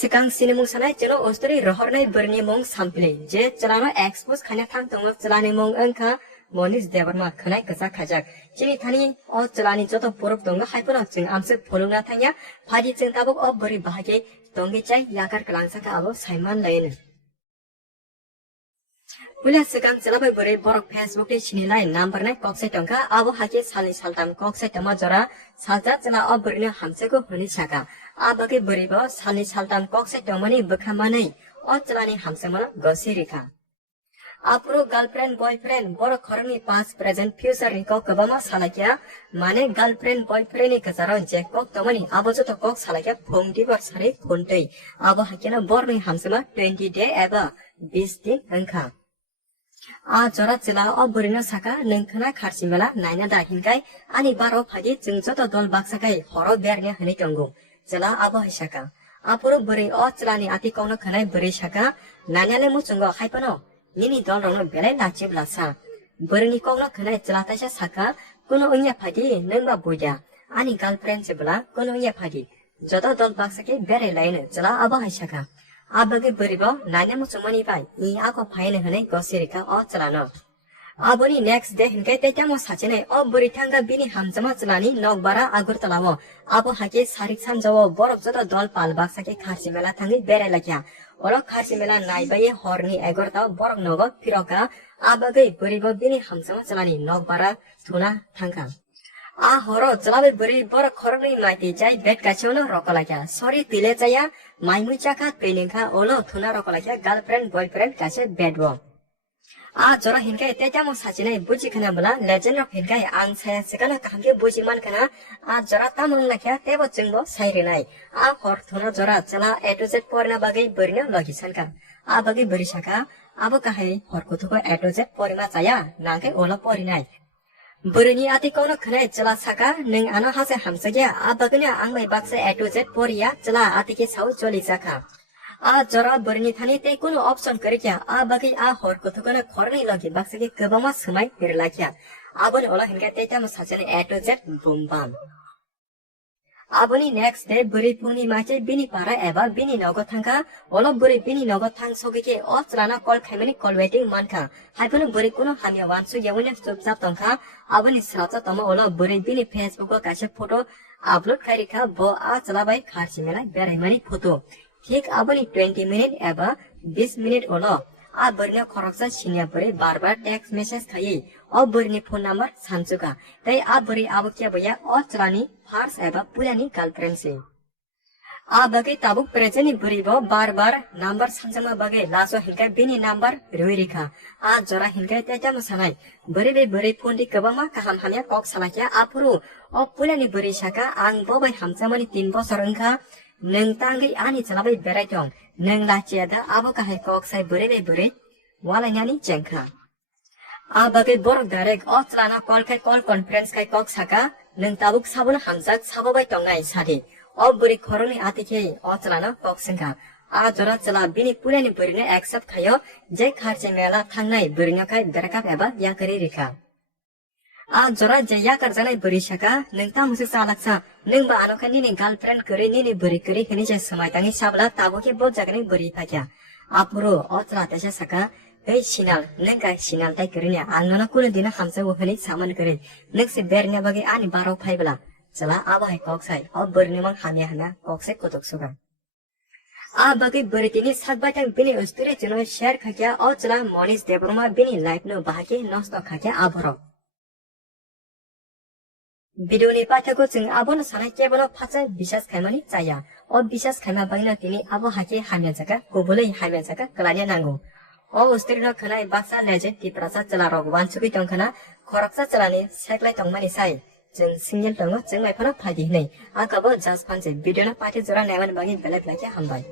Sekang sini mung sanai jeno ostri rohornai berni mung sample je celana expose khanya thang tong celani mung engka monis debarma khanai kasa khajak chini thani o celani joto porok dong haipona jing amse polungna thangya phadi jing tabok o bari bahage dongi chai yakar kalangsa ka abo saiman lain Pula sekang celabai beri borok Facebook di sini lain number nai kok sai tongka abo hake sali saltam kok sai tama jora salja cela o beri hamse ko huni chaka abage beri bo sali saltam kok sai tomani bekhamani o celani hamse mana gosirika Apro girlfriend boyfriend borok khorni past present future ni kok kabama salakya mane girlfriend boyfriend ni kasaron je kok tomani abo joto kok salakya phone di bor sari phone tei abo hakena borni hamse ma 20 day eba 20 din angka 저라 찔라 버리는 사가 능크나 카르시멜라 나이나다 힌가이 아니 바로 파기 증저도 돌 박사가이 허로 베르냐 하니 경고 찔라 아버 하샤가 앞으로 버리 찔라니 아티 거는 그날 버리샤가 나냐네 무슨거 하이퍼노 니니 돌로는 베레 나치블라사 버리니 거는 그날 찔라타샤 사가 꾸노 응야 파기 능바 보자 아니 걸프렌드 블라 꾸노 응야 파기 저도 돌 박사게 베레 라이는 찔라 아버 하샤가 아버게 버리고 나냐무 주머니 바이 이 아고 파이는 흔해 거시리카 어쩌라노 아버니 next day hin게 때때모 사진에 버리 탕가 비니 함자마 쩌라니 녹바라 아구르탈라워 아버 하게 사릭 삼자워 버럭저도 돌 팔박사게 카시멜라 탕이 베레라기야 오락 카시멜라 나이바이 허르니 에거르타 버럭 너거 피로가 아버게 버리고 비니 함자마 쩌라니 녹바라 투나 탕가 허로 쩌라베 버리 버럭 커르니 마이티 자이 벳 가치오노 로컬라기야 소리 딜레 자야 마이무 짜카 페닝카 올로 투나 로컬라기야 girlfriend boyfriend 가체 bedwo 저라 힌가에 때자모 사진에 부지 그나 몰라 레전드 힌가에 앙사야 세가나 감게 부지만 그나 저라 따먹나키야 때버 증보 사이리나이 허르 투나 저라 쩌라 에토제 포르나 바게 버리나 러기산카 바게 버리샤카 아버카해 허르코토고 에토제 포르마 자야 나게 올로 포리나이 Berani ati kono kena jela saka neng ana hase hamsagya abagnya angmai bakse A-Z poria jela ati ke sau joli saka jora berani thani te kono option karikya abagi hor kothokona khorni lagi bakse ke kebama samai birlakya abon ola hinga te tam sajane A-Z bumbam Aboni next day buri puni mache bini para eba bini nogo thangka olo buri bini nogo thang sogike jalana call khamani call waiting manka haipun buri kuno hamya wansu yawne chupchap tongka aboni sacha tama olo buri bini Facebook ko kaise photo upload karika bo chalabai kharchimela beraimani photo thik aboni 20 minute eba 20 minute olo Berne खरकसा सिनिया बरे बार-बार text message खाई Berne phone number सांचुका तै बरे क्या भैया चलानी फार्स एबा पुरानी गर्लफ्रेंड से बगे ताबुक प्रेजेनी बरिबो बार-बार नंबर सांचमा बगे लासो हिनका बिनी नंबर रोइरिखा जरा हिनका त्याजा मसानाय बरे फोन दि गबामा काहाम हानिया कक सालाकिया आपुरु पुरानी बरि साका आं बबाय हामचामानि 3 बोसोर ओंखा नोंतांगै आनि चलाबाय बेरायदों नों लाचियादा आबो काहाय कक साय बरे वालायनानि जेंखा बगे बरक डाइरेक्ट चलाना कल कॉन्फ्रेंस खाय कक साका नों ताबुक साबुन हामजाक साबाबाय दंनाय सादि बरि खरनि आतिखे चलाना कक सिंखा जरा चला बिनि पुरानि बरिने एक्सेप्ट खायो जे खारचे मेला थांनाय बरिनो खाय बेराकाप एबा याकरि रिखा जरा जे याकर जानाय बरि साका नोंता मुसे सालाकसा नोंबा आनखानि नि गर्लफ्रेंड करि नि बरि करि खनि जे समायतांनि साबला ताबुके बो जागनि बरि फाक्या आपुरो चला तेसा साका ए सिनाल नोंगा सिनाल ताय करिने आंनोना कुन दिना हामसे वहनि सामान करि नोंसे बेरने बगे आनि बारो फाइबला चला आबाय कक्साय बरिने मंग हामिया कक्से कोतक सुगा बगे बरितिनि सातबाटां बिनि उस्तुरे जनो शेयर खाक्या चला मनिस देबरमा बिनि लाइफ नो बाहाके नस्त खाक्या आबरो भिडियोनि पाठको जों आबोनो सानाय केवल फाचा बिसास खायमानि जाया बिसास खायमा बायना तिनि आबो हाके हामिया जाका गुबुलै हामिया जाका कलानिया नांगौ उस्तुरिनो खनाय बाक्सा लेजे तिप्रासा चला रगवान सुगै दंखाना खरकसा चलानि सेक्लाय दंमानि साय जों सिंगेल दङ जों माइफाना फादि नै आगाबो जास फानसे भिडियोना पाठे जरा नायमान बागि बेलेग लाखिया हामबाय